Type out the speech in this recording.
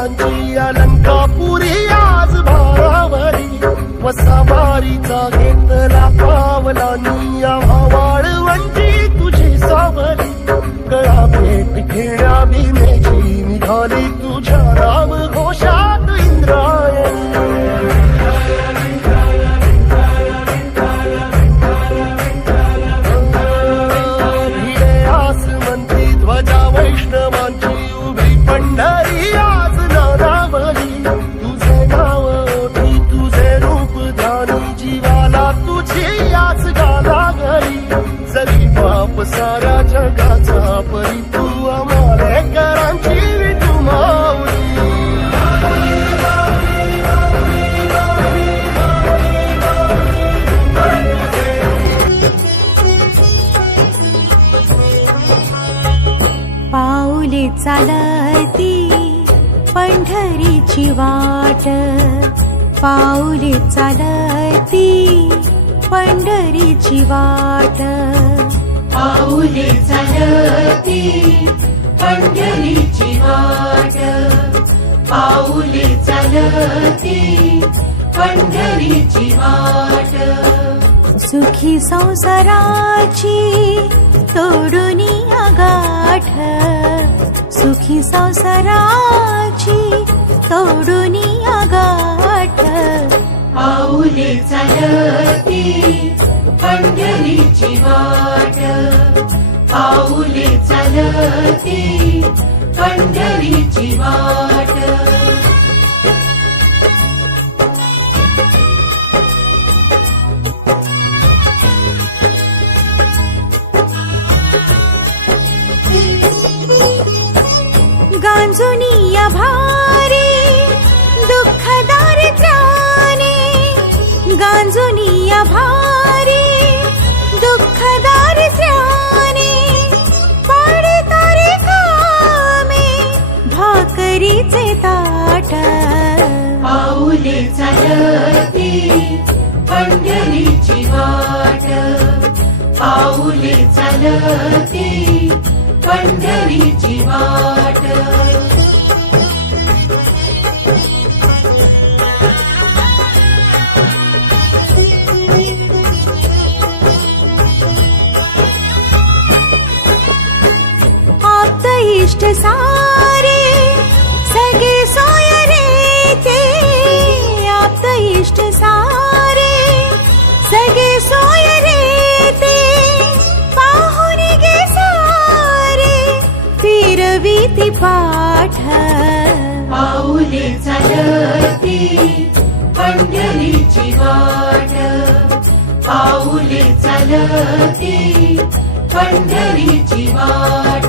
वाळवंची अलंकापुरी आज भारावरी वसावारीचा तुझी याच गाला घरी. जरी बाप साऱ्या जगाचा परी तू आम्हाला करांची माऊली. पाऊले चालती पंढरीची वाट. पाऊले चालती पंढरीची वाट पाऊले चालती पंढरीची वाट पाऊले चालती पंढरीची वाट सुखी संसाराची तोडून गाठ. सुखी संसाराची तोडून पाऊले चालती पंढरीची वाट. पाऊले चालती पंढरीची वाट. गांजोनी या भारी दारिद्र्याने भारी दुःख दारिद्र्याने पाडे तारे कामे भाकरीचे ताट. पाऊले पंढरीची वाट. पाऊले चालते पंढरीची वाट. इष्ट सारे सगळे सोय ते आप्त इष्ट सारे सगे सोयरे ते पाहुन गे सारे फिरवी ती पाठ। पाऊले चालती पंढरीची वाट. पाऊले चालती पंढरीची वाट.